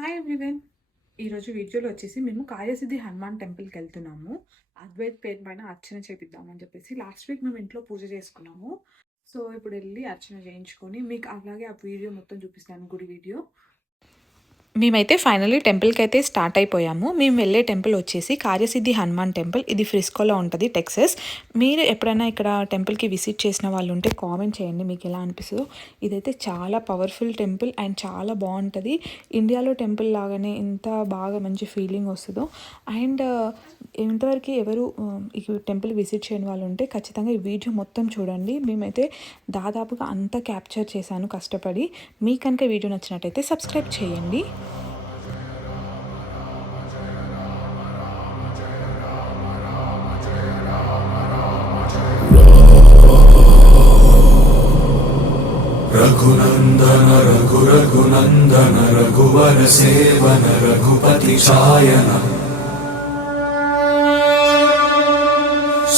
Hi everyone. ఈరోజు వీడియోలో వచ్చేసి మేము కార్యసిద్ధి హనుమాన్ టెంపుల్కి వెళ్తున్నాము. అద్వైత్ పేరు పైన అర్చన చేపిద్దామని చెప్పేసి లాస్ట్ వీక్ మేము ఇంట్లో పూజ చేసుకున్నాము. సో ఇప్పుడు వెళ్ళి అర్చన చేయించుకొని మీకు అలాగే ఆ వీడియో మొత్తం చూపిస్తాను, గుడి వీడియో. మేమైతే ఫైనల్లీ టెంపుల్కి అయితే స్టార్ట్ అయిపోయాము. మేము వెళ్ళే టెంపుల్ వచ్చేసి కార్యసిద్ధి హనుమాన్ టెంపుల్. ఇది ఫ్రిస్కోలో ఉంటుంది, టెక్సస్. మీరు ఎప్పుడైనా ఇక్కడ టెంపుల్కి విజిట్ చేసిన వాళ్ళు ఉంటే కామెంట్ చేయండి మీకు ఎలా అనిపిస్తుందో. ఇదైతే చాలా పవర్ఫుల్ టెంపుల్ అండ్ చాలా బాగుంటుంది. ఇండియాలో టెంపుల్ లాగానే ఎంత బాగా మంచి ఫీలింగ్ వస్తుందో. అండ్ ఇంతవరకు ఎవరు ఈ టెంపుల్ విజిట్ చేయని వాళ్ళు ఉంటే ఖచ్చితంగా ఈ వీడియో మొత్తం చూడండి. మేమైతే దాదాపుగా అంతా క్యాప్చర్ చేశాను కష్టపడి. మీ కనుక వీడియో నచ్చినట్టయితే సబ్స్క్రైబ్ చేయండి. रघुनंदन रघुनंदन रघुवर सेवन रघुपति शायन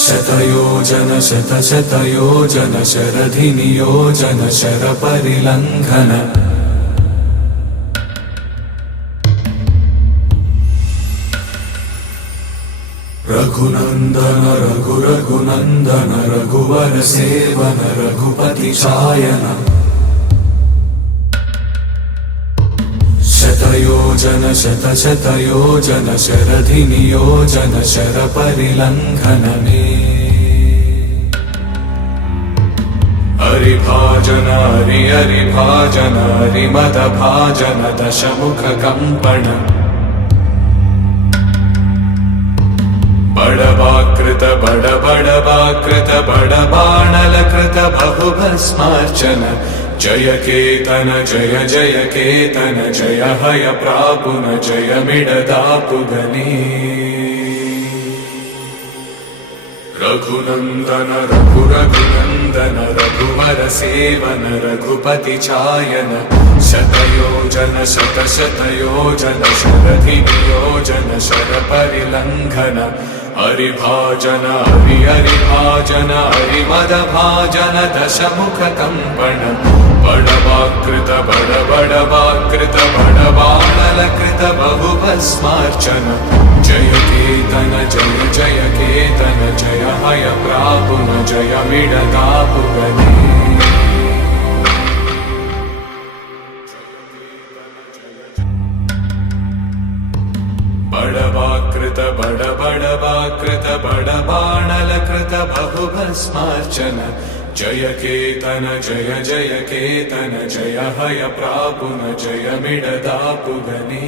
शतयोजन शतशतयोजन शरधि नियोजन शर परिलंघन रघुनंदन रघुनंदन रघुवर सेवन रघुपति शायन शतयोजन शतशतयोजन शरधि नियोजन शर परिलंघन हरिभाजन हरिभाजन हरिमद भाजन दशमुख कंपन बड़वाकृत बड़वाकृत बड़बाणलकृत बहुभस्मार्चन जय केतन जय जय केतन जय हय प्रापुन जय मिडदापुगनी रघुनंदन रघुनंदन रघुवर सेवन रघुपति चायन शतयोजन शतशतयोजन शरधि नियोजन शर परिलंघन हरिभाजन हरिभाजन हरिमद भाजन दशमुख कंपन बड़वाकृत बड़वाकृत बड़बाणलकृत बहुभस्मार्चन जय केतन जय जय केतन जय हय प्रापुन जय मिडदापुगनी बड़वाकृत बड़वाकृत बड़बाणलकृत बहुभस्मार्चन जय केतन जय जय केतन जय हय प्रापुन जय मिडदापुगनी